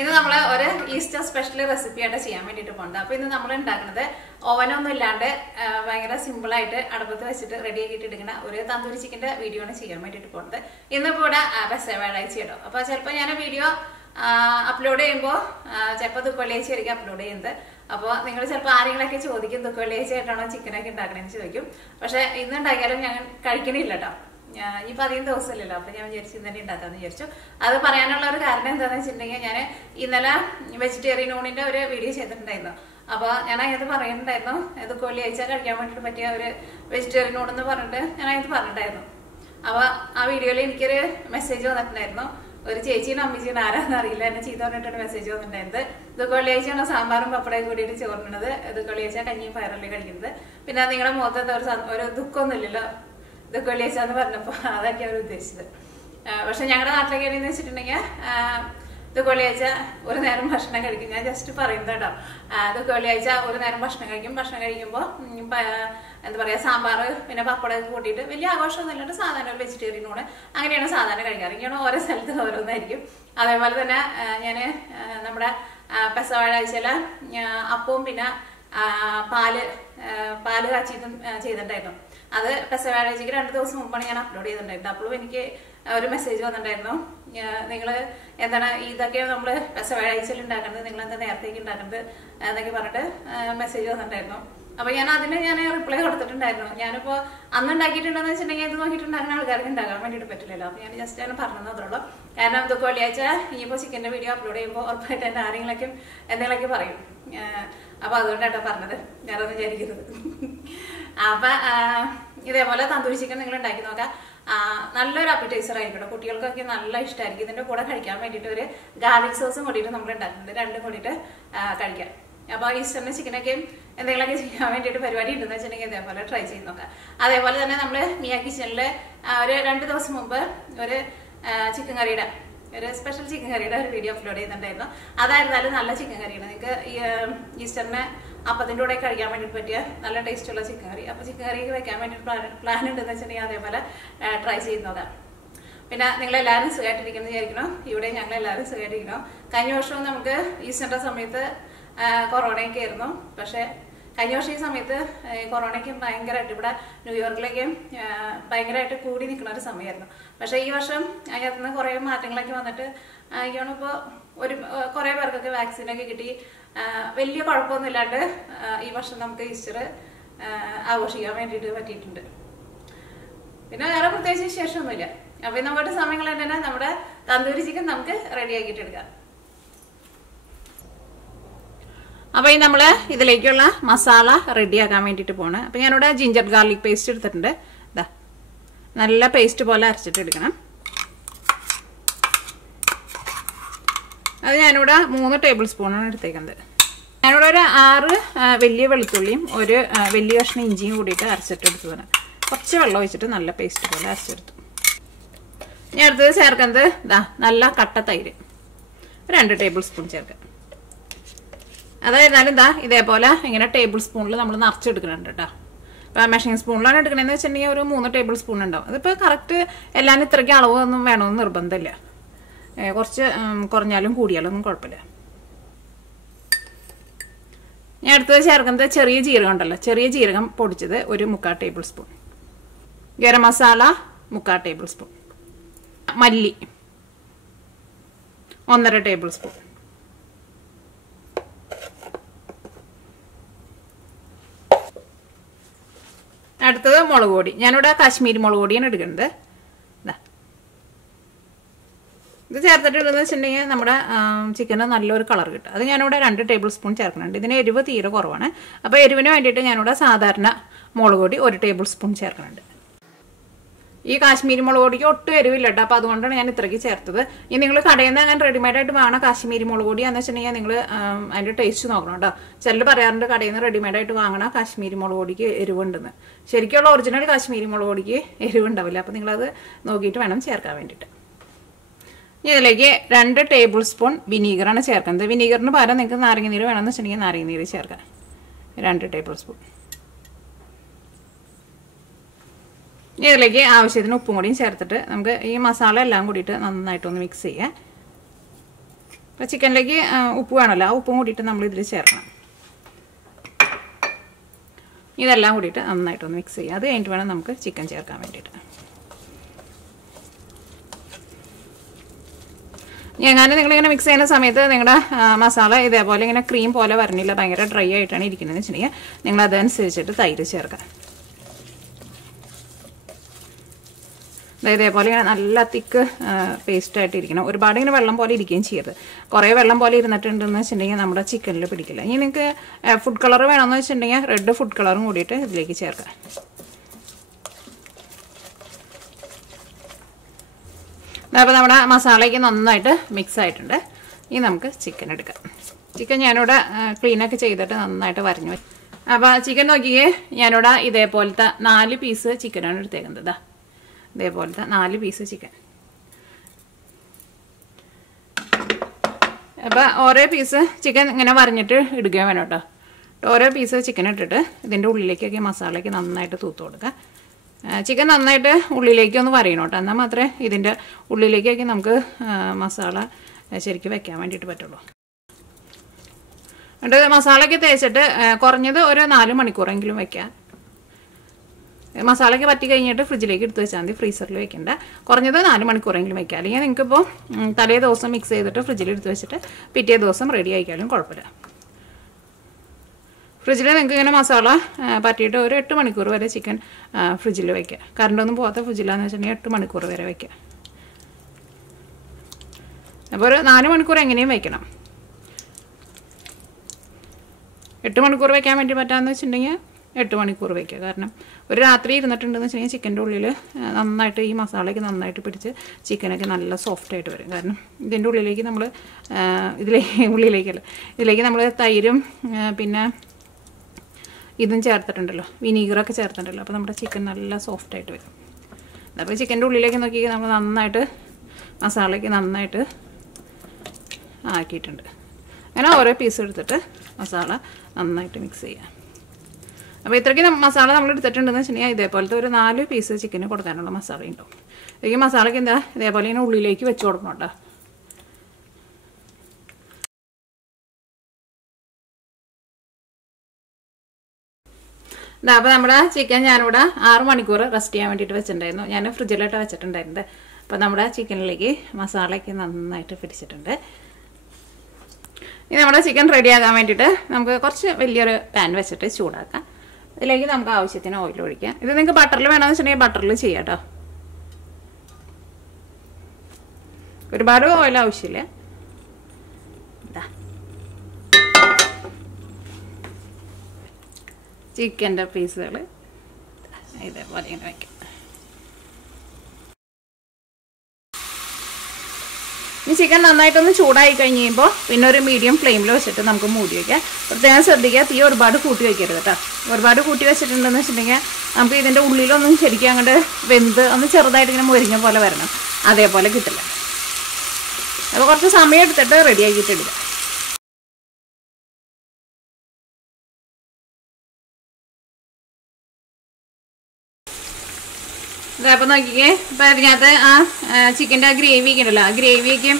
ഇന്ന് നമ്മൾ ഒരു ഈസ്റ്റർ സ്പെഷ്യൽ റെസിപ്പിയായിട്ട് ചെയ്യാൻ വേണ്ടിയിട്ട് പോകുന്നത്. അപ്പോൾ ഇന്ന് നമ്മൾ ഉണ്ടാക്കുന്നത് ഓവനൊന്നും ഇല്ലാണ്ട് ഭയങ്കര സിമ്പിളായിട്ട് അടുപ്പത്ത് വെച്ചിട്ട് റെഡി ആക്കിയിട്ട് എടുക്കുന്ന ഒരു തന്തൂരി ചിക്കൻ്റെ വീഡിയോ ആണ് ചെയ്യാൻ വേണ്ടിയിട്ട് പോകുന്നത്. ഇന്നിപ്പോൾ ഇവിടെ വ്യാഴാഴ്ച ഇടും. അപ്പോൾ ചിലപ്പോൾ ഞാൻ വീഡിയോ അപ്ലോഡ് ചെയ്യുമ്പോൾ ചിലപ്പോൾ ദുഃഖവെള്ളിയാഴ്ച ആയിരിക്കും അപ്ലോഡ് ചെയ്യുന്നത്. അപ്പോൾ നിങ്ങൾ ചിലപ്പോൾ ആരെങ്കിലൊക്കെ ചോദിക്കും ദുഃഖവെള്ളിയാഴ്ച ആയിട്ടാണോ ചിക്കനൊക്കെ ഉണ്ടാക്കണമെന്ന് ചോദിക്കും. പക്ഷേ ഇന്ന് ഉണ്ടാക്കിയാലും ഞാൻ കഴിക്കണില്ല കേട്ടോ. ഇപ്പം അധികം ദിവസമില്ലല്ലോ. അപ്പം ഞാൻ വിചാരിച്ചു ഇന്നലെ ഉണ്ടാക്കാമെന്ന് വിചാരിച്ചു. അത് പറയാനുള്ള ഒരു കാരണം എന്താണെന്ന് വെച്ചിട്ടുണ്ടെങ്കിൽ ഞാൻ ഇന്നലെ വെജിറ്റേറിയൻ ഊണിൻ്റെ ഒരു വീഡിയോ ചെയ്തിട്ടുണ്ടായിരുന്നു. അപ്പോൾ ഞാൻ അതിനകത്ത് പറയുന്നുണ്ടായിരുന്നു ദുഃഖവെള്ളിയാഴ്ച കഴിക്കാൻ വേണ്ടിയിട്ട് പറ്റിയ ഒരു വെജിറ്റേറിയൻ ഊണെന്ന് പറഞ്ഞിട്ട് ഞാൻ അതിനകത്ത് പറഞ്ഞിട്ടുണ്ടായിരുന്നു. അപ്പോൾ ആ വീഡിയോയിൽ എനിക്കൊരു മെസ്സേജ് വന്നിട്ടുണ്ടായിരുന്നു. ഒരു ചേച്ചീനും അമ്മച്ചീനും ആരാന്ന് അറിയില്ല, എന്നെ ചെയ്ത് പറഞ്ഞിട്ടാണ് മെസ്സേജ് വന്നിട്ടുണ്ടായിരുന്നത്. ദുഃഖവെള്ളിയാഴ്ചയാണ് സാമ്പാറും പപ്പടയും കൂടിയിട്ട് ചോറിനുള്ളത്. ദുഃഖവെള്ളിയാഴ്ച കഞ്ഞിയും പയറല്ലേ കഴിക്കുന്നത്. പിന്നെ നിങ്ങളുടെ മുഖത്ത് ഒരു ദുഃഖമൊന്നുമില്ലല്ലോ ദുഃഖവെള്ളിയാഴ്ച എന്ന് പറഞ്ഞപ്പോൾ അതൊക്കെ അവർ ഉദ്ദേശിച്ചത്. പക്ഷെ ഞങ്ങളുടെ നാട്ടിലേക്ക് എന്ന് വെച്ചിട്ടുണ്ടെങ്കിൽ ദുഃഖവെള്ളിയാഴ്ച ഒരു നേരം ഭക്ഷണം കഴിക്കും. ഞാൻ ജസ്റ്റ് പറയുന്നത് കേട്ടോ. ദുഃഖവെള്ളിയാഴ്ച ഒരു നേരം ഭക്ഷണം കഴിക്കും. ഭക്ഷണം കഴിക്കുമ്പോൾ എന്താ പറയുക, സാമ്പാർ പിന്നെ പപ്പടമൊക്കെ കൂട്ടിയിട്ട് വലിയ ആഘോഷമൊന്നും ഇല്ലാണ്ട് സാധാരണ ഒരു വെജിറ്റേറിയൻ ഊണ് അങ്ങനെയാണ് സാധാരണ കഴിക്കാറ്. ഇങ്ങനെ ഓരോ സ്ഥലത്ത് ഓരോന്നായിരിക്കും. അതേപോലെ തന്നെ ഞാൻ നമ്മുടെ വ്യാഴാഴ്ചയിൽ അപ്പവും പിന്നെ പാല് കാച്ചിട്ടും ചെയ്തിട്ടുണ്ടായിരുന്നു. അത് വ്യാഴാഴ്ചക്ക് 2 ദിവസം മുമ്പാണ് ഞാൻ അപ്ലോഡ് ചെയ്തിട്ടുണ്ടായിരുന്നു. അപ്പോഴും എനിക്ക് ഒരു മെസ്സേജ് വന്നിട്ടുണ്ടായിരുന്നു, നിങ്ങൾ എന്താണ് ഇതൊക്കെ നമ്മൾ വ്യാഴാഴ്ചയിൽ ഉണ്ടാക്കുന്നത്, നിങ്ങൾ എന്താ നേരത്തേക്ക് ഉണ്ടാക്കുന്നത് എന്നൊക്കെ പറഞ്ഞിട്ട് മെസ്സേജ് വന്നിട്ടുണ്ടായിരുന്നു. അപ്പൊ ഞാൻ റിപ്ലൈ കൊടുത്തിട്ടുണ്ടായിരുന്നു. ഞാനിപ്പോൾ അന്ന് ഉണ്ടാക്കിയിട്ടുണ്ടെന്ന് വെച്ചിട്ടുണ്ടെങ്കിൽ ഇത് നോക്കിയിട്ടുണ്ടാകുന്ന ആൾക്കാർക്ക് ഉണ്ടാക്കാൻ വേണ്ടിയിട്ട് പറ്റില്ലല്ലോ. അപ്പൊ ഞാൻ ജസ്റ്റ് ആണ് പറഞ്ഞത് അതുള്ളൂ. കാരണം ദുഃഖവെള്ളിയാഴ്ച ഇനിയിപ്പോൾ ചിക്കൻ്റെ വീഡിയോ അപ്ലോഡ് ചെയ്യുമ്പോൾ ഉറപ്പായിട്ട് തന്നെ ആരെങ്കിലൊക്കെ എന്തെങ്കിലുമൊക്കെ പറയും. അപ്പൊ അതുകൊണ്ടാട്ടോ പറഞ്ഞത്, ഞാനൊന്നും വിചാരിക്കരുത്. അപ്പൊ ഇതേപോലെ തന്തൂരി ചിക്കൻ നിങ്ങൾ ഉണ്ടാക്കി നോക്കാം. നല്ലൊരു അപ്പിറ്റൈസർ ആയിരിക്കും. കുട്ടികൾക്കൊക്കെ നല്ല ഇഷ്ടമായിരിക്കും. ഇതിന്റെ കൂടെ കഴിക്കാൻ വേണ്ടിയിട്ട് ഒരു ഗാർലിക് സോസും കൂടിയിട്ട് നമ്മൾ ഉണ്ടാക്കുന്നുണ്ട്. രണ്ടും കൂടിയിട്ട് കഴിക്കാം. അപ്പോൾ ഈസ്റ്ററിന് ചിക്കനൊക്കെ എന്തെങ്കിലുമൊക്കെ ചെയ്യാൻ വേണ്ടിയിട്ട് പരിപാടി ഉണ്ടെന്ന് വെച്ചിട്ടുണ്ടെങ്കിൽ ഇതേപോലെ ട്രൈ ചെയ്ത് നോക്കാം. അതേപോലെ തന്നെ നമ്മൾ മിയ കിച്ചണിൽ ഒരു 2 ദിവസം മുമ്പ് ഒരു ചിക്കൻ കറിയുടെ ഒരു സ്പെഷ്യൽ ചിക്കൻ കറിയുടെ ഒരു വീഡിയോ അപ്ലോഡ് ചെയ്യുന്നുണ്ടായിരുന്നു. അതായിരുന്നാലും നല്ല ചിക്കൻ കറിയാണ്. നിങ്ങൾക്ക് ഈസ്റ്ററിന് അപ്പത്തിൻ്റെ കൂടെ കഴിക്കാൻ വേണ്ടിയിട്ട് പറ്റിയ നല്ല ടേസ്റ്റുള്ള ചിക്കൻ കറി. അപ്പോൾ ചിക്കൻ കറിക്ക് വെക്കാൻ വേണ്ടിയിട്ട് പ്ലാൻ ഉണ്ടെന്ന് വെച്ചിട്ടുണ്ടെങ്കിൽ അതേപോലെ ട്രൈ ചെയ്ത് നോക്കാം. പിന്നെ നിങ്ങളെല്ലാവരും സുഖമായിട്ടിരിക്കുന്നു വിചാരിക്കണം. ഇവിടെ ഞങ്ങളെല്ലാവരും സുഖമായിട്ടിരിക്കണം. കഴിഞ്ഞ വർഷവും നമുക്ക് ഈസ്റ്ററിൻ്റെ സമയത്ത് കൊറോണയൊക്കെ ആയിരുന്നു. പക്ഷേ കഴിഞ്ഞ വർഷം ഈ സമയത്ത് കൊറോണയ്ക്ക് ഭയങ്കരമായിട്ട് ഇവിടെ ന്യൂയോർക്കിലേക്ക് ഭയങ്കരമായിട്ട് കൂടി നിൽക്കുന്ന ഒരു സമയമായിരുന്നു. പക്ഷേ ഈ വർഷം അതിനകത്ത് നിന്ന് കുറേ മാറ്റങ്ങളൊക്കെ വന്നിട്ട് എനിക്കാണിപ്പോൾ കുറേ പേർക്കൊക്കെ വാക്സിനൊക്കെ കിട്ടി. വലിയ കുഴപ്പമൊന്നും ഇല്ലാണ്ട് ഈ വർഷം നമുക്ക് ഈസ്റ്റർ ആഘോഷിക്കാൻ വേണ്ടിയിട്ട് പറ്റിയിട്ടുണ്ട്. പിന്നെ വേറെ പ്രത്യേകിച്ച് വിശേഷമൊന്നുമില്ല. അപ്പോൾ നമ്മുടെ സമയങ്ങൾ തന്നെ നമ്മുടെ തന്തൂരി ചിക്കൻ നമുക്ക് റെഡിയാക്കിയിട്ട് എടുക്കാം. അപ്പോൾ ഈ നമ്മൾ ഇതിലേക്കുള്ള മസാല റെഡിയാക്കാൻ വേണ്ടിയിട്ട് പോകണം. അപ്പോൾ ഞാനിവിടെ ജിഞ്ചർ ഗാർലിക് പേസ്റ്റ് എടുത്തിട്ടുണ്ട്. ഇതാ നല്ല പേസ്റ്റ് പോലെ അരച്ചിട്ട് എടുക്കണം. അത് ഞാനിവിടെ 3 ടേബിൾ സ്പൂണാണ് എടുത്തേക്കുന്നത്. ഞാനിവിടെ ഒരു 6 വലിയ വെളുത്തുള്ളിയും ഒരു വലിയ കഷ്ണം ഇഞ്ചിയും കൂടിയിട്ട് അരച്ചിട്ട് എടുത്തതാണ്. കുറച്ച് വെള്ളം ഒഴിച്ചിട്ട് നല്ല പേസ്റ്റ് പോലെ അരച്ചെടുത്തു. ഞാൻ അടുത്തത് ചേർക്കുന്നത് ഇതാ നല്ല കട്ട തൈര് 2 ടേബിൾ സ്പൂൺ ചേർക്കാം. അതായിരുന്നാലും ഇതാ ഇതേപോലെ ഇങ്ങനെ ടേബിൾ സ്പൂണിൽ നമ്മൾ നിറച്ചെടുക്കുന്നുണ്ട് കേട്ടോ. ഇപ്പോൾ മെഷറിംഗ് സ്പൂണിലാണ് എടുക്കണമെന്ന് വെച്ചിട്ടുണ്ടെങ്കിൽ ഒരു 3 ടേബിൾ സ്പൂൺ ഉണ്ടാവും. അതിപ്പോൾ കറക്റ്റ് എല്ലാവരും ഇത്രയ്ക്ക് അളവൊന്നും വേണമെന്ന് നിർബന്ധമില്ല. കുറച്ച് കുറഞ്ഞാലും കൂടിയാലും ഒന്നും കുഴപ്പമില്ല. ഞാൻ അടുത്തത് ചേർക്കുന്നത് ചെറിയ ജീരകം ഉണ്ടല്ലോ, ചെറിയ ജീരകം പൊടിച്ചത് ഒരു 3/4 table spoon, garam masala 3/4 table spoon, മല്ലി 1.5 ടേബിൾ സ്പൂൺ, അടുത്തത് മുളക് പൊടി. ഞാനിവിടെ കാശ്മീരി മുളക് പൊടിയാണ് എടുക്കുന്നത്. ഇത് ചേർത്തിട്ടുണ്ടെന്ന് വെച്ചിട്ടുണ്ടെങ്കിൽ നമ്മുടെ ചിക്കന് നല്ലൊരു കളർ കിട്ടും. അത് ഞാനിവിടെ 2 ടേബിൾ സ്പൂൺ ചേർക്കുന്നുണ്ട്. ഇതിന് എരിവ് തീരെ കുറവാണ്. അപ്പോൾ എരിവിന് വേണ്ടിയിട്ട് ഞാനിവിടെ സാധാരണ മുളക് പൊടി 1 ടേബിൾ സ്പൂൺ ചേർക്കുന്നുണ്ട്. ഈ കാശ്മീരി മുളക് പൊടിക്ക് ഒട്ടും എരിവില്ല കേട്ടോ. അപ്പോൾ അതുകൊണ്ടാണ് ഞാൻ ഇത്രയ്ക്ക് ചേർത്തത്. ഇനി നിങ്ങൾ കടയിൽ നിന്ന് അങ്ങനെ റെഡിമെയ്ഡായിട്ട് വാങ്ങണ കാശ്മീരി മുളക് പൊടി എന്ന് വെച്ചിട്ടുണ്ടെങ്കിൽ നിങ്ങൾ അതിൻ്റെ ടേസ്റ്റ് നോക്കണം കേട്ടോ. ചിലർ പറയാറുണ്ട് കടയിൽ നിന്ന് റെഡിമെയ്ഡായിട്ട് വാങ്ങണ കാശ്മീരി മുളക് പൊടിക്ക് എരിവുണ്ടെന്ന്. ശരിക്കുള്ള ഒറിജിനൽ കാശ്മീരി മുളക് പൊടിക്ക് എരിവുണ്ടാവില്ല. അപ്പോൾ നിങ്ങളത് നോക്കിയിട്ട് വേണം ചേർക്കാൻ വേണ്ടിയിട്ട്. ഇനി ഇതിലേക്ക് 2 ടേബിൾ സ്പൂൺ വിനീഗറാണ് ചേർക്കുന്നത്. വിനീഗറിന് പകരം നിങ്ങൾക്ക് നാരങ്ങനീര് വേണമെന്ന് വെച്ചിട്ടുണ്ടെങ്കിൽ നാരങ്ങനീര് ചേർക്കാം. 2 ടേബിൾ സ്പൂൺ. ഇതിലേക്ക് ആവശ്യത്തിന് ഉപ്പും കൂടിയും ചേർത്തിട്ട് നമുക്ക് ഈ മസാല എല്ലാം കൂടിയിട്ട് നന്നായിട്ടൊന്ന് മിക്സ് ചെയ്യാം. അപ്പോൾ ചിക്കനിലേക്ക് ഉപ്പ് വേണമല്ലോ, ആ ഉപ്പും കൂടിയിട്ട് നമ്മൾ ഇതിൽ ചേർക്കണം. ഇതെല്ലാം കൂടിയിട്ട് നന്നായിട്ടൊന്ന് മിക്സ് ചെയ്യുക. അത് കഴിഞ്ഞിട്ട് വേണം നമുക്ക് ചിക്കൻ ചേർക്കാൻ വേണ്ടിയിട്ട്. എങ്ങാനും നിങ്ങളിങ്ങനെ മിക്സ് ചെയ്യുന്ന സമയത്ത് നിങ്ങളുടെ മസാല ഇതേപോലെ ഇങ്ങനെ ക്രീം പോലെ വരണില്ല, ഭയങ്കര ഡ്രൈ ആയിട്ടാണ് ഇരിക്കുന്നതെന്ന് വെച്ചിട്ടുണ്ടെങ്കിൽ നിങ്ങൾ അതനുസരിച്ചിട്ട് തൈര് ചേർക്കാം. ഇതേപോലെ ഇങ്ങനെ നല്ല തിക്ക് പേസ്റ്റായിട്ട് ഇരിക്കണം. ഒരുപാട് ഇങ്ങനെ വെള്ളം പോലെ ഇരിക്കുകയും ചെയ്യരുത്. കുറേ വെള്ളം പോലെ ഇരുന്നിട്ടുണ്ടെന്ന് വെച്ചിട്ടുണ്ടെങ്കിൽ നമ്മുടെ ചിക്കനിൽ പിടിക്കില്ല. ഇനി നിങ്ങൾക്ക് ഫുഡ് കളർ വേണമെന്ന് വെച്ചിട്ടുണ്ടെങ്കിൽ റെഡ് ഫുഡ് കളറും കൂടിയിട്ട് ഇതിലേക്ക് ചേർക്കാം. അപ്പോൾ നമ്മുടെ മസാലയ്ക്ക് നന്നായിട്ട് മിക്സ് ആയിട്ടുണ്ട്. ഇനി നമുക്ക് ചിക്കൻ എടുക്കാം. ചിക്കൻ ഞാനിവിടെ ക്ലീനൊക്കെ ചെയ്തിട്ട് നന്നായിട്ട് വരഞ്ഞു. അപ്പോൾ ചിക്കൻ നോക്കിയേ, ഞാനിവിടെ ഇതേപോലത്തെ 4 പീസ് ചിക്കനാണ് എടുത്തേക്കുന്നത്. ഇതേപോലത്തെ 4 പീസ് ചിക്കൻ. അപ്പോൾ ഓരോ പീസ് ചിക്കൻ ഇങ്ങനെ വരഞ്ഞിട്ട് ഇടുകയും വേണം കേട്ടോ. ഓരോ പീസ് ചിക്കൻ ഇട്ടിട്ട് ഇതിൻ്റെ ഉള്ളിലേക്കൊക്കെ മസാലയ്ക്ക് നന്നായിട്ട് തൂത്ത് കൊടുക്കുക. ചിക്കൻ നന്നായിട്ട് ഉള്ളിലേക്ക് ഒന്ന് വരയണം കേട്ടോ, എന്നാൽ മാത്രമേ ഇതിൻ്റെ ഉള്ളിലേക്കൊക്കെ നമുക്ക് മസാല ശരിക്കും വെക്കാൻ വേണ്ടിയിട്ട് പറ്റുള്ളൂ. എന്നിട്ട് മസാലയ്ക്ക് തേച്ചിട്ട് കുറഞ്ഞത് ഒരു 4 മണിക്കൂറെങ്കിലും വെക്കാം. മസാലയ്ക്ക് പറ്റി കഴിഞ്ഞിട്ട് ഫ്രിഡ്ജിലേക്ക് എടുത്ത് വെച്ചാൽ മതി, ഫ്രീസറിൽ വെക്കേണ്ട. കുറഞ്ഞത് 4 മണിക്കൂറെങ്കിലും വെക്കാം. അല്ലെങ്കിൽ നിങ്ങൾക്കിപ്പോൾ തലേ ദിവസം മിക്സ് ചെയ്തിട്ട് ഫ്രിഡ്ജിൽ എടുത്ത് വെച്ചിട്ട് പിറ്റേ ദിവസം റെഡി ആയിക്കാലും കുഴപ്പമില്ല. ഫ്രിഡ്ജിൽ നിങ്ങൾക്ക് ഇങ്ങനെ മസാല പറ്റിയിട്ട് ഒരു 8 മണിക്കൂർ വരെ ചിക്കൻ ഫ്രിഡ്ജിൽ വയ്ക്കുക. കറണ്ടൊന്നും പോകാത്ത ഫ്രിഡ്ജിലാന്ന് വെച്ചിട്ടുണ്ടെങ്കിൽ 8 മണിക്കൂർ വരെ വയ്ക്കുക. അപ്പോൾ ഒരു 4 മണിക്കൂർ എങ്ങനെയും വയ്ക്കണം. 8 മണിക്കൂർ വയ്ക്കാൻ വേണ്ടി പറ്റാമെന്ന് വെച്ചിട്ടുണ്ടെങ്കിൽ 8 മണിക്കൂർ വയ്ക്കുക. കാരണം ഒരു രാത്രി ഇരുന്നിട്ടുണ്ടെന്ന് വെച്ചിട്ടുണ്ടെങ്കിൽ ചിക്കൻ്റെ ഉള്ളിൽ നന്നായിട്ട് ഈ മസാലയ്ക്ക് നന്നായിട്ട് പിടിച്ച് ചിക്കനൊക്കെ നല്ല സോഫ്റ്റായിട്ട് വരും. കാരണം ഇതിൻ്റെ ഉള്ളിലേക്ക് നമ്മൾ ഇതിലേക്ക് നമ്മൾ തൈരും പിന്നെ ഇതും ചേർത്തിട്ടുണ്ടല്ലോ, വിനീഗറൊക്കെ ചേർത്തിട്ടുണ്ടല്ലോ. അപ്പോൾ നമ്മുടെ ചിക്കൻ നല്ല സോഫ്റ്റായിട്ട് വരും. അപ്പോൾ ചിക്കൻ്റെ ഉള്ളിലേക്ക് നോക്കി നമ്മൾ നന്നായിട്ട് മസാലയ്ക്ക് നന്നായിട്ട് ആക്കിയിട്ടുണ്ട്. അങ്ങനെ ഓരോ പീസ് എടുത്തിട്ട് മസാല നന്നായിട്ട് മിക്സ് ചെയ്യാം. അപ്പോൾ ഇത്രയ്ക്ക് മസാല നമ്മൾ എടുത്തിട്ടുണ്ടെന്ന് വെച്ചിട്ടുണ്ടെങ്കിൽ ഇതേപോലത്തെ ഒരു 4 പീസ് ചിക്കന് കൊടുക്കാനുള്ള മസാല ഉണ്ടാവും. ഈ മസാലയ്ക്ക് എന്താ ഇതേപോലെ ഇങ്ങനെ ഉള്ളിലേക്ക് വെച്ച് കൊടുക്കണം കേട്ടോ. അപ്പോൾ നമ്മുടെ ചിക്കൻ ഞാനിവിടെ 6 മണിക്കൂർ റെസ്റ്റ് ചെയ്യാൻ വേണ്ടിയിട്ട് വെച്ചിട്ടുണ്ടായിരുന്നു. ഞാൻ ഫ്രിഡ്ജിലിട്ട് വെച്ചിട്ടുണ്ടായിരുന്നത്. അപ്പോൾ നമ്മുടെ ചിക്കനിലേക്ക് മസാലയ്ക്ക് നന്നായിട്ട് പിടിച്ചിട്ടുണ്ട്. ഇനി നമ്മുടെ ചിക്കൻ റെഡിയാക്കാൻ വേണ്ടിയിട്ട് നമുക്ക് കുറച്ച് വലിയൊരു പാൻ വെച്ചിട്ട് ചൂടാക്കാം. ഇതിലേക്ക് നമുക്ക് ആവശ്യത്തിന് ഓയിൽ ഒഴിക്കാം. ഇത് നിങ്ങൾക്ക് ബട്ടറിൽ വേണമെന്ന് വെച്ചിട്ടുണ്ടെങ്കിൽ ബട്ടറിൽ ചെയ്യാം കേട്ടോ. ഒരുപാട് ഓയിൽ ആവശ്യമില്ല. ചിക്കൻ്റെ പീസുകൾ ഇതേപോലെ ഇങ്ങനെ വയ്ക്കാം. ഈ ചിക്കൻ നന്നായിട്ടൊന്ന് ചൂടായി കഴിഞ്ഞ് കഴിയുമ്പോൾ പിന്നെ ഒരു മീഡിയം ഫ്ലെയിമിൽ വെച്ചിട്ട് നമുക്ക് മൂടി വയ്ക്കാം. പ്രത്യേകം ശ്രദ്ധിക്കുക, തീ ഒരുപാട് കൂട്ടി വയ്ക്കരുത് കേട്ടോ. ഒരുപാട് കൂട്ടി വെച്ചിട്ടുണ്ടെന്ന് വെച്ചിട്ടുണ്ടെങ്കിൽ നമുക്ക് ഇതിൻ്റെ ഉള്ളിലൊന്നും ശരിക്കും അങ്ങോട്ട് വെന്ത് ഒന്ന് ചെറുതായിട്ട് ഇങ്ങനെ മുരിഞ്ഞ പോലെ വരണം. അതേപോലെ കിട്ടില്ല. അപ്പോൾ കുറച്ച് സമയം എടുത്തിട്ട് റെഡിയാക്കിയിട്ടിടുക. അപ്പോൾ നോക്കിക്കേ, ഇപ്പോൾ ഇതിനകത്ത് ചിക്കൻ്റെ ആ ഗ്രേവിയൊക്കെ ഉണ്ടല്ലോ, ആ ഗ്രേവിയൊക്കെ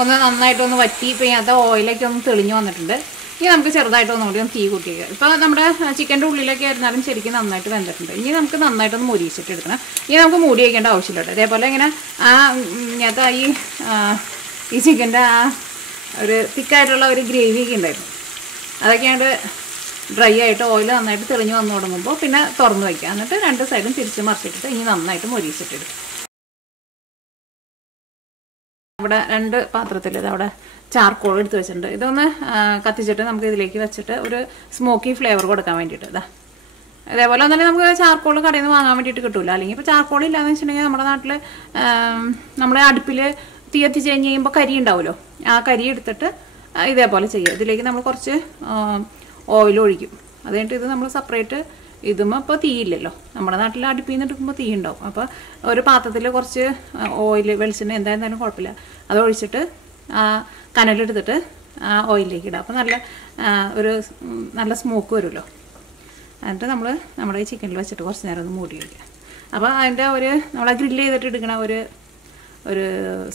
ഒന്ന് നന്നായിട്ടൊന്ന് വറ്റി ഇപ്പോൾ ഇതിനകത്ത് ഓയിലൊക്കെ ഒന്ന് തെളിഞ്ഞു വന്നിട്ടുണ്ട്. ഇനി നമുക്ക് ചെറുതായിട്ടൊന്നുകൂടി ഒന്ന് തീ കൂട്ടി വയ്ക്കുക. ഇപ്പോൾ നമ്മുടെ ചിക്കൻ്റെ ഉള്ളിലൊക്കെ ആയിരുന്നാലും ശരിക്കും നന്നായിട്ട് വെന്തിട്ടുണ്ട്. ഇനി നമുക്ക് നന്നായിട്ടൊന്ന് മുരിച്ചിട്ട് എടുക്കണം. ഇനി നമുക്ക് മൂടി വയ്ക്കേണ്ട ആവശ്യമില്ല. അതേപോലെ ഇങ്ങനെ ഇതിനകത്ത് ഈ ചിക്കൻ്റെ ഒരു തിക്കായിട്ടുള്ള ഒരു ഗ്രേവിയൊക്കെ ഉണ്ടായിരുന്നു. അതൊക്കെയാണ്ട് ഡ്രൈ ആയിട്ട് ഓയിൽ നന്നായിട്ട് തെളിഞ്ഞ് വന്നു തുടങ്ങുമ്പോൾ പിന്നെ തുറന്ന് വയ്ക്കുക. എന്നിട്ട് 2 സൈഡും തിരിച്ച് മറിച്ചിട്ടിട്ട് ഇനി നന്നായിട്ട് മൊരിച്ചിട്ടിടും. അവിടെ 2 പാത്രത്തിൽ അവിടെ ചാർക്കോൾ എടുത്ത് വെച്ചിട്ടുണ്ട്. ഇതൊന്ന് കത്തിച്ചിട്ട് നമുക്ക് ഇതിലേക്ക് വെച്ചിട്ട് ഒരു സ്മോക്കി ഫ്ലേവർ കൊടുക്കാൻ വേണ്ടിയിട്ട് അതേപോലെ തന്നെ നമുക്ക് ചാർക്കോൾ കടയിൽ നിന്ന് വാങ്ങാൻ വേണ്ടിയിട്ട് കിട്ടില്ല. അല്ലെങ്കിൽ ഇപ്പോൾ ചാർക്കോൾ ഇല്ലാന്ന് വെച്ചിട്ടുണ്ടെങ്കിൽ നമ്മുടെ നാട്ടിൽ നമ്മുടെ അടുപ്പിൽ തീ എത്തിച്ച് കഴിഞ്ഞ് കഴിയുമ്പോൾ കരി ഉണ്ടാവുമല്ലോ, ആ കരി എടുത്തിട്ട് ഇതേപോലെ ചെയ്യുക. ഇതിലേക്ക് നമ്മൾ കുറച്ച് ഓയിൽ ഒഴിക്കും. അത് കഴിഞ്ഞിട്ട് ഇത് നമ്മൾ സെപ്പറേറ്റ് ഇതും അപ്പോൾ തീയില്ലല്ലോ, നമ്മുടെ നാട്ടിൽ അടുപ്പിൽ നിന്ന് എടുക്കുമ്പോൾ തീ ഉണ്ടാവും. അപ്പോൾ ഒരു പാത്രത്തിൽ കുറച്ച് ഓയിൽ വെളിച്ചെണ്ണ എന്തായിരുന്നാലും കുഴപ്പമില്ല, അത് ഒഴിച്ചിട്ട് കനലെടുത്തിട്ട് ഓയിലിലേക്ക് ഇടാം. അപ്പോൾ നല്ല സ്മോക്ക് വരുമല്ലോ. എന്നിട്ട് നമ്മുടെ ഈ ചിക്കനിൽ വെച്ചിട്ട് കുറച്ച് നേരം ഒന്ന് മൂടി വയ്ക്കുക. അപ്പോൾ അതിൻ്റെ നമ്മൾ ഗ്രില്ല് ചെയ്തിട്ട് എടുക്കണ ഒരു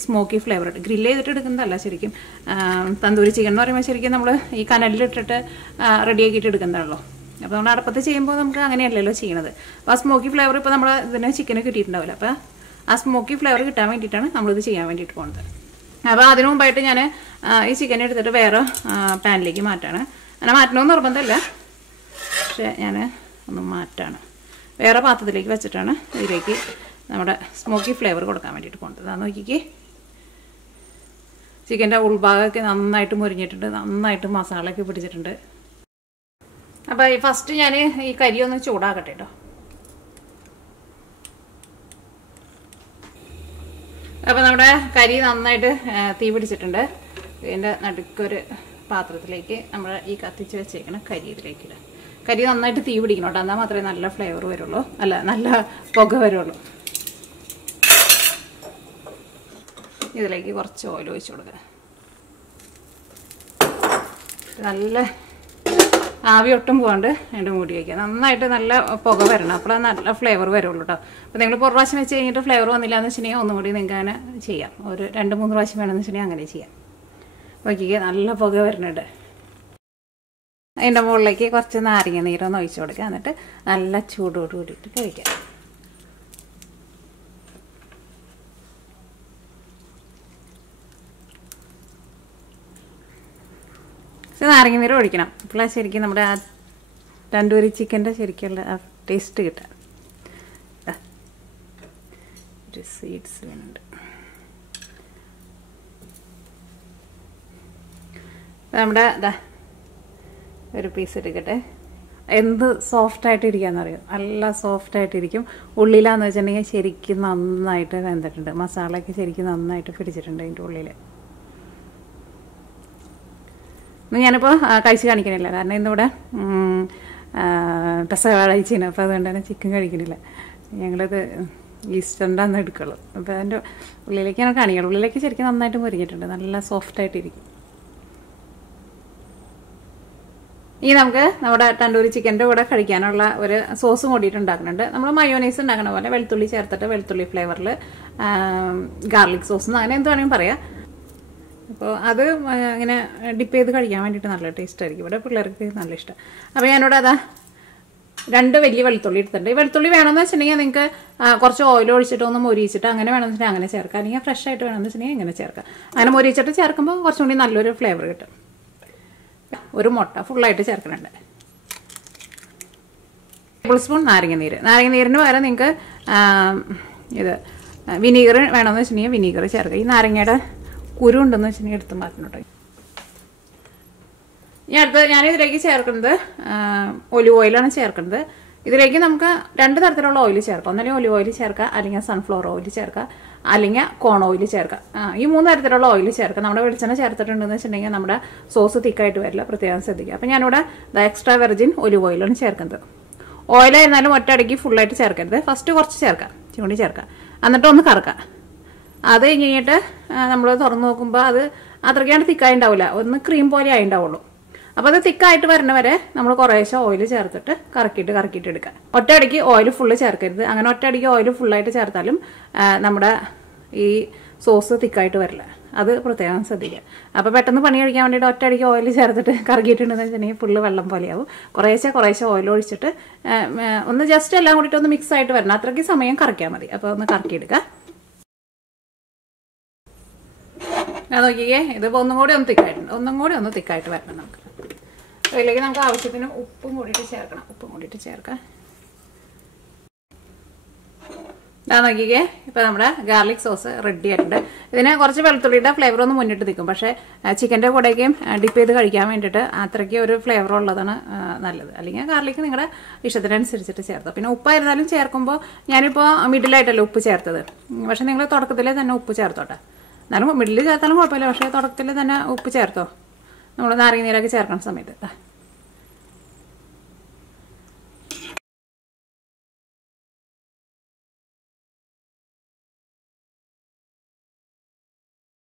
സ്മോക്കി ഫ്ലേവർ ഇട്ട് ഗ്രില്ല് ചെയ്തിട്ട് എടുക്കുന്നതല്ല ശരിക്കും. തന്തൂരി ചിക്കൻ എന്ന് പറയുമ്പോൾ ശരിക്കും നമ്മൾ ഈ കനലിലിട്ടിട്ട് റെഡിയാക്കിയിട്ട് എടുക്കുന്നതാണല്ലോ. അപ്പോൾ നമ്മൾ അടുപ്പത്ത് ചെയ്യുമ്പോൾ നമുക്ക് അങ്ങനെയല്ലല്ലോ ചെയ്യണത്. അപ്പോൾ ആ സ്മോക്കി ഫ്ലേവർ ഇപ്പോൾ നമ്മൾ ഇതിന് ചിക്കന് കിട്ടിയിട്ടുണ്ടാവില്ല. അപ്പോൾ ആ സ്മോക്കി ഫ്ലേവർ കിട്ടാൻ വേണ്ടിയിട്ടാണ് നമ്മളിത് ചെയ്യാൻ വേണ്ടിയിട്ട് പോകുന്നത്. അപ്പോൾ അതിനു മുമ്പായിട്ട് ഞാൻ ഈ ചിക്കൻ എടുത്തിട്ട് വേറെ പാനിലേക്ക് മാറ്റാണ്. അങ്ങനെ മാറ്റണമെന്ന് നിർബന്ധമില്ല, പക്ഷേ ഞാൻ ഒന്ന് മാറ്റാണ്. വേറെ പാത്രത്തിലേക്ക് വെച്ചിട്ടാണ് ഇതിലേക്ക് നമ്മുടെ സ്മോക്കി ഫ്ലേവർ കൊടുക്കാൻ വേണ്ടിയിട്ട് പോകുന്നത്. അതാ നോക്കിക്കേ, ചിക്കൻ്റെ ഉൾഭാഗമൊക്കെ നന്നായിട്ട് മുരിഞ്ഞിട്ടുണ്ട്, നന്നായിട്ട് മസാലയൊക്കെ പിടിച്ചിട്ടുണ്ട്. അപ്പോൾ ഈ ഫസ്റ്റ് ഞാൻ ഈ കരി ഒന്ന് ചൂടാക്കട്ടെ കേട്ടോ. അപ്പോൾ നമ്മുടെ കരി നന്നായിട്ട് തീ പിടിച്ചിട്ടുണ്ട്. ഇതിൻ്റെ നടുക്കൊരു പാത്രത്തിലേക്ക് നമ്മൾ ഈ കത്തിച്ച് വെച്ചേക്കണ കരി ഇതിലേക്ക് ഇടാം. കരി നന്നായിട്ട് തീ പിടിക്കണം കേട്ടോ, എന്നാൽ മാത്രമേ നല്ല ഫ്ലേവർ വരുള്ളൂ, അല്ല നല്ല പുക വരുള്ളൂ. ഇതിലേക്ക് കുറച്ച് ഓയിൽ ഒഴിച്ച് കൊടുക്കുക. നല്ല ആവി ഒട്ടും പോകാണ്ട് അതിൻ്റെ മൂടി വയ്ക്കുക. നന്നായിട്ട് നല്ല പുക വരണം, അപ്പോഴാണ് നല്ല ഫ്ലേവർ വരുള്ളൂ കേട്ടോ. അപ്പോൾ നിങ്ങൾ ഒരു പ്രാവശ്യം വെച്ച് കഴിഞ്ഞിട്ട് ഫ്ലേവർ വന്നില്ല എന്ന് വെച്ചിട്ടുണ്ടെങ്കിൽ ഒന്നും കൂടി നിങ്ങൾക്ക് അങ്ങനെ ചെയ്യാം. ഒരു 2-3 പ്രാവശ്യം വേണമെന്ന് വെച്ചിട്ടുണ്ടെങ്കിൽ അങ്ങനെ ചെയ്യാം. നോക്കിക്കുക, നല്ല പുക വരുന്നുണ്ട്. അതിൻ്റെ മുകളിലേക്ക് കുറച്ച് നാരങ്ങ നീരൊന്ന് ഒഴിച്ച് കൊടുക്കുക. എന്നിട്ട് നല്ല ചൂടോട് കൂടിയിട്ട് കഴിക്കാം. നാരങ്ങ നീര് ഒഴിക്കണം. അപ്പോഴാണ് ശരിക്കും നമ്മുടെ ആ തണ്ടൂരി ചിക്കൻ്റെ ശരിക്കുള്ള ആ ടേസ്റ്റ് കിട്ടാൻ. ഒരു സീഡ്സ് വേണുണ്ട്. നമ്മുടെ ഒരു പീസ് എടുക്കട്ടെ. എന്ത് സോഫ്റ്റായിട്ട് ഇരിക്കാമെന്നറിയാം, നല്ല സോഫ്റ്റായിട്ടിരിക്കും. ഉള്ളിലാന്ന് വെച്ചിട്ടുണ്ടെങ്കിൽ ശരിക്കും നന്നായിട്ട് വെന്തിട്ടുണ്ട്, മസാലയൊക്കെ ശരിക്കും നന്നായിട്ട് പിടിച്ചിട്ടുണ്ട് അതിൻ്റെ ഉള്ളിൽ. ഞാനിപ്പോൾ കഴിച്ച് കാണിക്കണില്ല, കാരണം ഇന്നിവിടെ പെസവാഴ്ചയാണ്. അപ്പോൾ അതുകൊണ്ട് തന്നെ ചിക്കൻ കഴിക്കണില്ല. ഞങ്ങളത് ഈസ്റ്ററിൻ്റെ അന്ന് എടുക്കുള്ളൂ. അപ്പോൾ അതിൻ്റെ ഉള്ളിലേക്ക് ഞാൻ കാണിക്കണം. ഉള്ളിലേക്ക് ശരിക്കും നന്നായിട്ട് മുരിഞ്ഞിട്ടുണ്ട്, നല്ല സോഫ്റ്റായിട്ടിരിക്കും. ഇനി നമുക്ക് നമ്മുടെ തണ്ടൂരി ചിക്കൻ്റെ കൂടെ കഴിക്കാനുള്ള ഒരു സോസ് കൂടിയിട്ട് ഉണ്ടാക്കുന്നുണ്ട്. നമ്മൾ മയോനൈസ് ഉണ്ടാക്കണ പോലെ വെളുത്തുള്ളി ചേർത്തിട്ട് വെളുത്തുള്ളി ഫ്ലേവറിൽ ഗാർലിക് സോസ് എന്ന് അങ്ങനെ എന്ത് വേണമെങ്കിലും പറയാം. അപ്പോൾ അത് അങ്ങനെ ഡിപ്പ് ചെയ്ത് കഴിക്കാൻ വേണ്ടിയിട്ട് നല്ല ടേസ്റ്റ് ആയിരിക്കും. ഇവിടെ പിള്ളേർക്ക് നല്ല ഇഷ്ടം. അപ്പോൾ ഞാനിവിടെ അതാ 2 വലിയ വെളുത്തുള്ളി എടുത്തിട്ടുണ്ട്. ഈ വെളുത്തുള്ളി വേണമെന്ന് വെച്ചിട്ടുണ്ടെങ്കിൽ നിങ്ങൾക്ക് കുറച്ച് ഓയിൽ ഒഴിച്ചിട്ട് ഒന്ന് മൊരിച്ചിട്ട് അങ്ങനെ വേണമെന്ന് വെച്ചിട്ടുണ്ടെങ്കിൽ അങ്ങനെ ചേർക്കാം, അല്ലെങ്കിൽ ഫ്രഷ് ആയിട്ട് വേണമെന്ന് വെച്ചിട്ടുണ്ടെങ്കിൽ ഇങ്ങനെ ചേർക്കാം. അങ്ങനെ മൊരിച്ചിട്ട് ചേർക്കുമ്പോൾ കുറച്ചും കൂടി നല്ലൊരു ഫ്ലേവർ കിട്ടും. ഒരു മുട്ട ഫുള്ളായിട്ട് ചേർക്കുന്നുണ്ട്. ടേബിൾസ്പൂൺ നാരങ്ങനീര്. നാരങ്ങനീരിന് പകരം നിങ്ങൾക്ക് ഇത് വിനീഗർ വേണമെന്ന് വെച്ചിട്ടുണ്ടെങ്കിൽ വിനീഗർ ചേർക്കുക. ഈ നാരങ്ങയുടെ കുരു ഉണ്ടെന്ന് വെച്ചിട്ടുണ്ടെങ്കിൽ എടുത്ത് മാറ്റണം കേട്ടോ. ഞാനിതിലേക്ക് ചേർക്കുന്നത് ഒലിവ് ഓയിലാണ് ചേർക്കുന്നത്. ഇതിലേക്ക് നമുക്ക് 2 തരത്തിലുള്ള ഓയിൽ ചേർക്കാം. ഒന്നല്ലെങ്കിൽ ഒലിവ് ഓയിൽ ചേർക്കുക, അല്ലെങ്കിൽ സൺഫ്ലവർ ഓയിൽ ചേർക്കുക, അല്ലെങ്കിൽ കോൺ ഓയിൽ ചേർക്കുക. ഈ 3 തരത്തിലുള്ള ഓയിൽ ചേർക്കുക. നമ്മുടെ വെളിച്ചെണ്ണ ചേർത്തിട്ടുണ്ടെന്ന് വെച്ചിട്ടുണ്ടെങ്കിൽ നമ്മുടെ സോസ് തിക്കായിട്ട് വരില്ല, പ്രത്യേകം ശ്രദ്ധിക്കുക. അപ്പം ഞാനിവിടെ എക്സ്ട്രാ വെർജിൻ ഒലിവ് ഓയിലാണ് ചേർക്കുന്നത്. ഓയിലായിരുന്നാലും ഒറ്റയടിക്ക് ഫുള്ളായിട്ട് ചേർക്കരുത്. ഫസ്റ്റ് കുറച്ച് ചേർക്കാം, ചൂണ്ടി ചേർക്കാം, എന്നിട്ട് ഒന്ന് കറക്കാം. അത് കഴിഞ്ഞിട്ട് നമ്മൾ തുറന്ന് നോക്കുമ്പോൾ അത് അത്രയ്ക്കാണ്ട് തിക്കായി ഉണ്ടാവില്ല, ഒന്ന് ക്രീം പോലെ ആയി ഉണ്ടാവുള്ളൂ. അപ്പോൾ അത് തിക്കായിട്ട് വരുന്നവരെ നമ്മൾ കുറേശ്ശെ ഓയിൽ ചേർത്തിട്ട് കറക്കിയിട്ട് എടുക്കുക. ഒറ്റയടിക്ക് ഓയിൽ ഫുള്ള് ചേർക്കരുത്. അങ്ങനെ ഒറ്റയടിക്ക് ഓയിൽ ഫുള്ളായിട്ട് ചേർത്താലും നമ്മുടെ ഈ സോസ് തിക്കായിട്ട് വരില്ല, അത് പ്രത്യേകം ശ്രദ്ധിക്കുക. അപ്പോൾ പെട്ടെന്ന് പണി കഴിക്കാൻ വേണ്ടിയിട്ട് ഒറ്റയടിക്ക് ഓയിൽ ചേർത്തിട്ട് കറക്കിയിട്ടുണ്ടെന്ന് വെച്ചിട്ടുണ്ടെങ്കിൽ ഫുള്ള് വെള്ളം പോലെയാവും. കുറേശ്ശെ ഓയിൽ ഒഴിച്ചിട്ട് ഒന്ന് ജസ്റ്റ് എല്ലാം കൂടിയിട്ട് ഒന്ന് മിക്സ് ആയിട്ട് വരണം, അത്രയ്ക്ക് സമയം കറക്കിയാൽ മതി. അപ്പോൾ ഒന്ന് കറക്കിയെടുക്കുക. അത് നോക്കിയേ, ഇതിപ്പോൾ ഒന്നും കൂടി ഒന്ന് തിക്കായിട്ട് വരണം നമുക്ക്. അതിലേക്ക് നമുക്ക് ആവശ്യത്തിന് ഉപ്പും കൂടിയിട്ട് ചേർക്കാം. ഇതാ നോക്കിക്കേ, ഇപ്പോൾ നമ്മുടെ ഗാർലിക് സോസ് റെഡി ആയിട്ടുണ്ട്. ഇതിന് കുറച്ച് വെളുത്തുള്ളിയുടെ ഫ്ലേവർ ഒന്ന് മുന്നിട്ട് നിൽക്കും, പക്ഷേ ചിക്കൻ്റെ കൂടെയൊക്കെയും ഡിപ്പ് ചെയ്ത് കഴിക്കാൻ വേണ്ടിയിട്ട് അത്രയ്ക്ക് ഒരു ഫ്ലേവർ ഉള്ളതാണ് നല്ലത്. അല്ലെങ്കിൽ ഗാർലിക്ക് നിങ്ങളുടെ ഇഷ്ടത്തിനനുസരിച്ചിട്ട് ചേർത്തോ. പിന്നെ ഉപ്പായിരുന്നാലും ചേർക്കുമ്പോൾ ഞാനിപ്പോൾ മിഡിലായിട്ടല്ലേ ഉപ്പ് ചേർത്തത്, പക്ഷെ നിങ്ങൾ തുടക്കത്തിലേ തന്നെ ഉപ്പ് ചേർത്തോട്ടെ. എന്നാലും മിഡിൽ ചേർത്താലും കുഴപ്പമില്ല, പക്ഷേ തുടക്കത്തിൽ തന്നെ ഉപ്പ് ചേർത്തോ നമ്മൾ നാരങ്ങ നീരൊക്കെ ചേർക്കുന്ന സമയത്ത്.